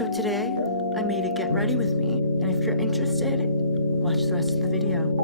So today, I made a get ready with me, and if you're interested, watch the rest of the video.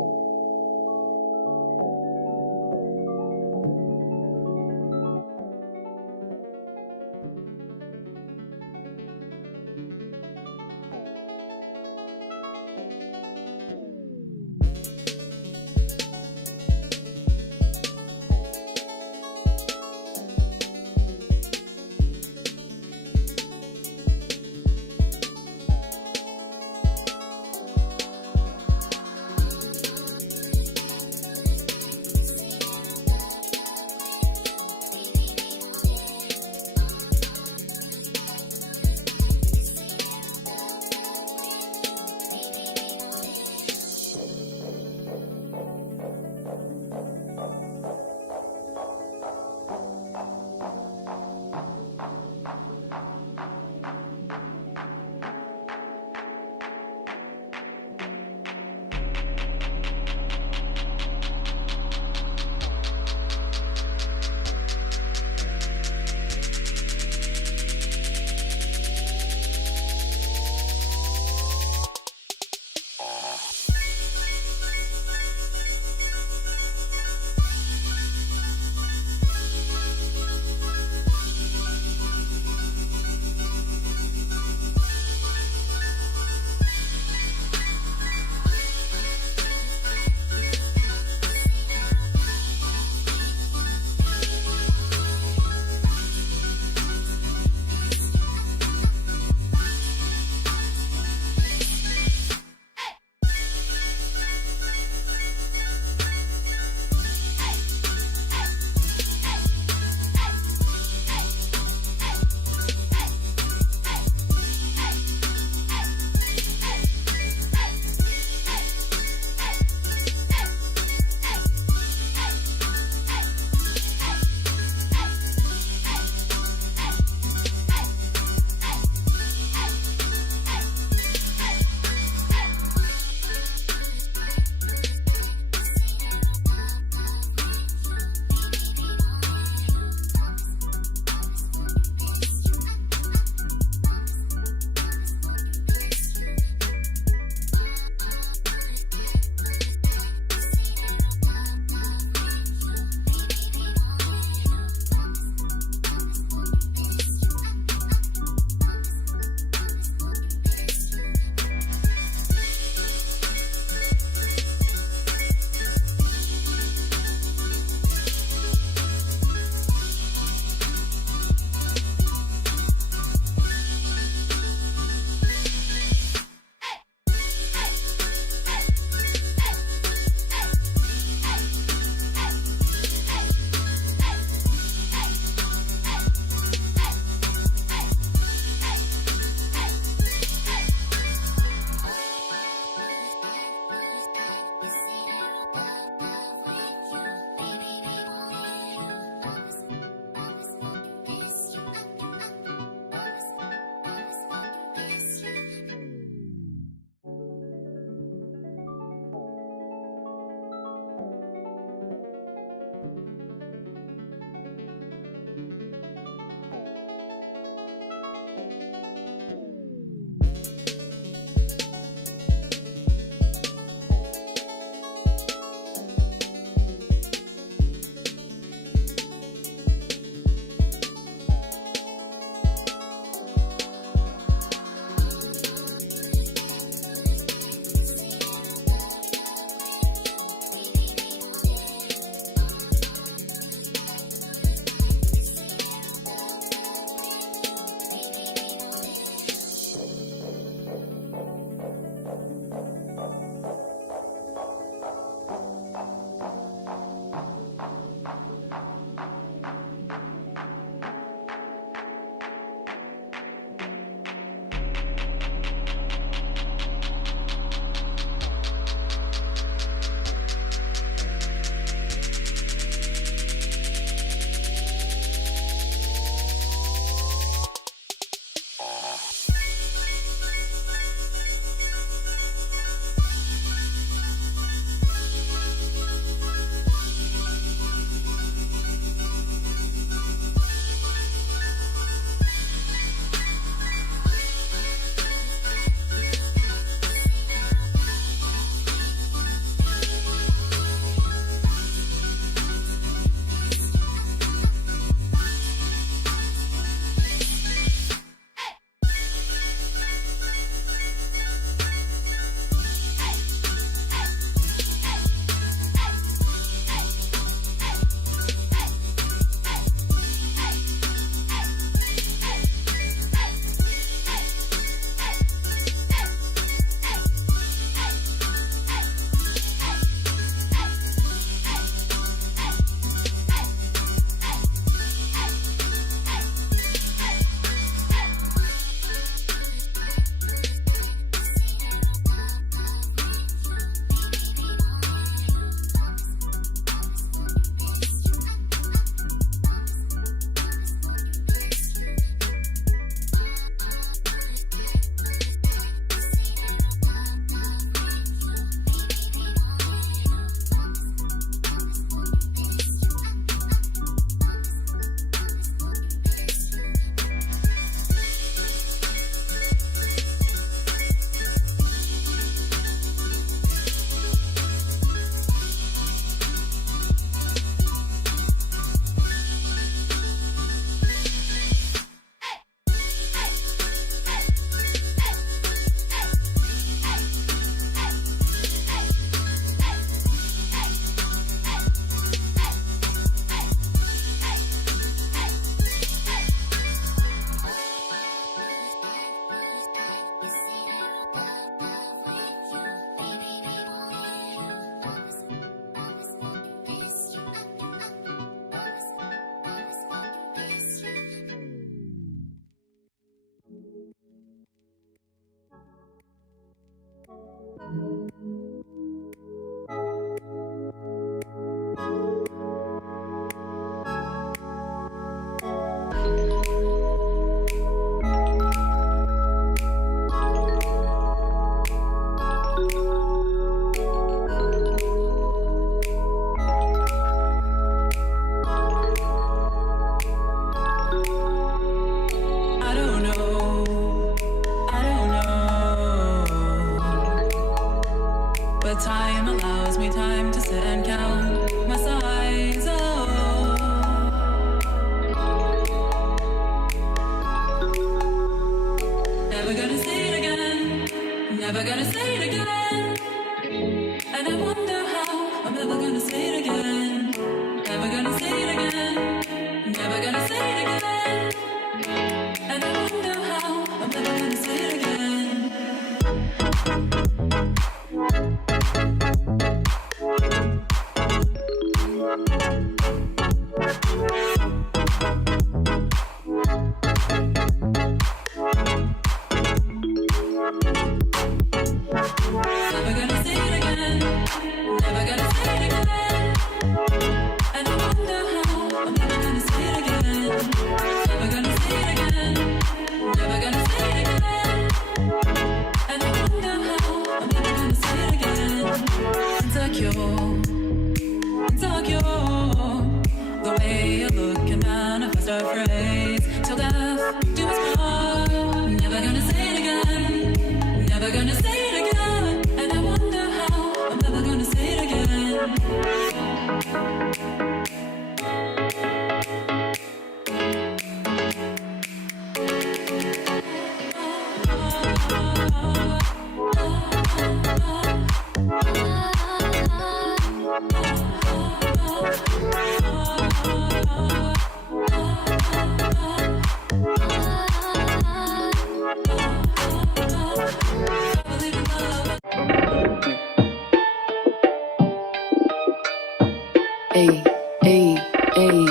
Ayy, ayy, ayy.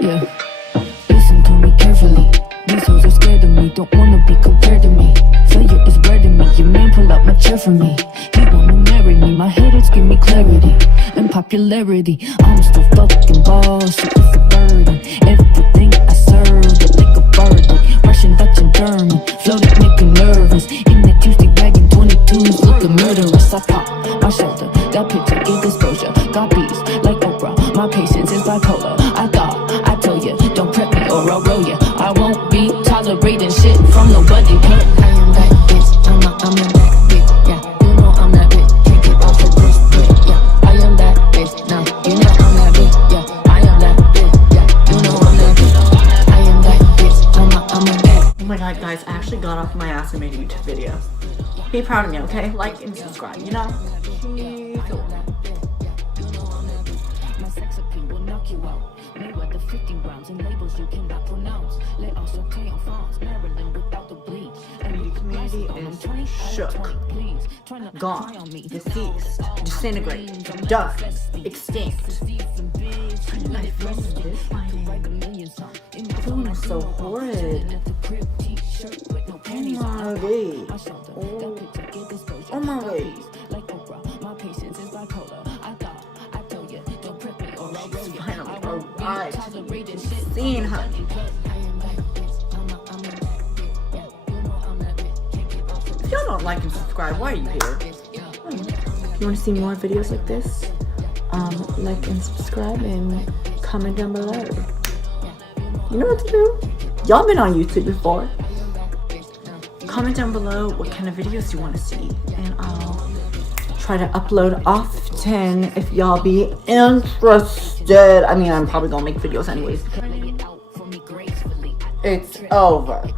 Yeah. Listen to me carefully. These hoes are scared of me, don't wanna be compared to me. Failure is bred in me. Your man pull up my chair for me. He wanna marry me. My haters give me clarity and popularity. I'm still fucking boss. It's a burden. Everything I serve, it like a burden. Russian, Dutch, and German. Floated, make you nervous. In that Tuesday wagon, 22s looking murderous. I pop my shoulder. That picture give exposure. Got beats like Oprah. My patience is bipolar. I told ya, don't prep me or I'll roll ya. I won't be tolerating shit from nobody. I am that bitch. I'm that bitch. Yeah, you know I'm that bitch. Can't get off of this bitch. Yeah, I am that bitch. Now you know I'm that bitch. Yeah, I am that bitch. Yeah, you know I'm that bitch. I am that bitch. I'm that. Oh my god, guys, I actually got off my ass and made a YouTube video. Be proud of me, okay? Like and subscribe, you know? My sex appeal will knock you out. Mayweather 50 rounds and labels you cannot pronounce. Let also play on France, Maryland without the bleed. And The community is shook, gone, deceased, disintegrated, done, extinct. Why did I feel this lighting? Everyone was so horrid. Oh my god. Oh my god. Finally, alright. Seeing her. If y'all don't like and subscribe, why are you here? If you want to see more videos like this, like and subscribe and comment down below. You know what to do? Y'all been on YouTube before. Comment down below what kind of videos you want to see, and I'll try to upload often if y'all be interested. I mean, I'm probably gonna make videos anyways. It's over.